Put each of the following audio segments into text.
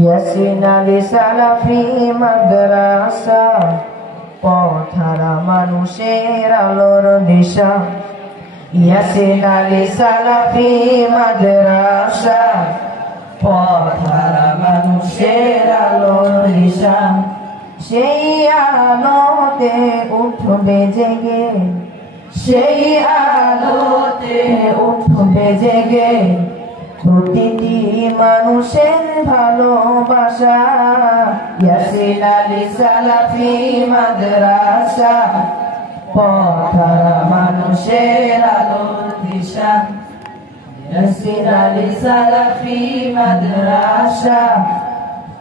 ইয়াসিন আলী সালাফি মাদ্রাসা পথহারা মানুষের আলোর দিশা। ইয়াসিন আলী সালাফি মাদ্রাসা পথহারা মানুষের আলোর দিশা। সেই আলোতে উঠবে জেগে, সেই আলোতে উঠবে জেগে প্রতিটি মানুষের ভালোবাসা। ইয়াসিন আলী সালাফি মাদ্রাসা পথহারা মানুষের আলোর দিশা। ইয়াসিন আলী সালাফি মাদ্রাসা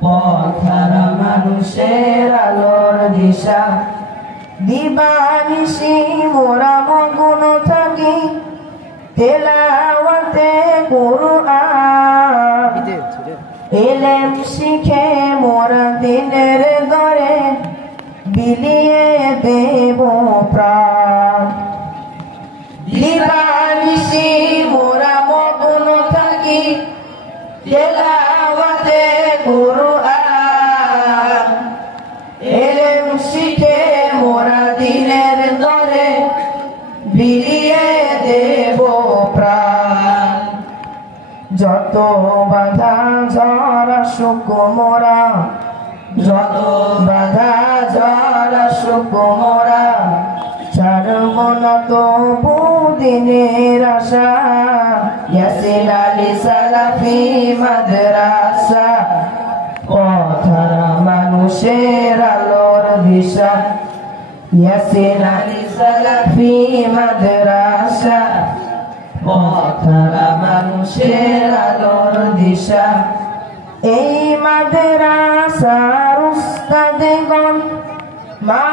পথহারা মানুষের আলোর দিশা। দিবানিশি মোরা মগ্ন থাকি তেলাওয়াতে কুরআন, ইলম শিখে মোরা দিনের ঘরে বিলিয়ে দেব প্রাণ। দিবানিশি মোরা মগ্ন থাকি তেলাওয়াতে কুরআন, ইলম শিখে মোরা দিনের ঘরে বিলিয়ে দেব প্রাণ। যত বাধা ঝড় সুখ মোরা, যত বাধা ঝড় সুখ মোরা ছাড়ব না তবু দিনের আশা। ইয়াসিন আলী সালাফি মাদ্রাসা পথহারা মানুষের আলোর দিশা। ইয়াসিন আলী সালাফি মাদ্রাসা পথহারা মানুষের আলোর দিশা। এই মাদ্রাসার উস্তাদগণ মা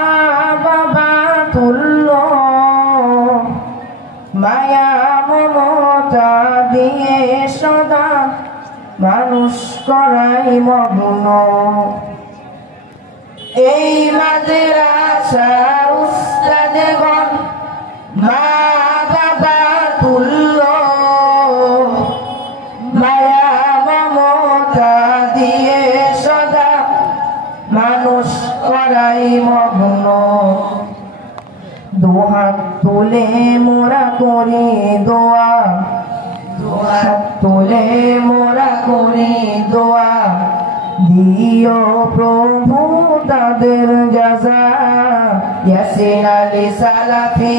বাবা তুল্য, মায়া মমতা দিয়ে সদা মানুষ করাই মগ্ন। এই মাদ্রাসার উস্তাদগণ মা বাবা তুল্য, মায়া মমতা দিয়ে সদা মানুষ করাই মগ্ন। দুহাত তুলে মোরা করি দোয়া, দুহাত তুলে মোরা করি দোয়া দিও প্রভু তাদের জাযা। ইয়াসিন আলী সালাফি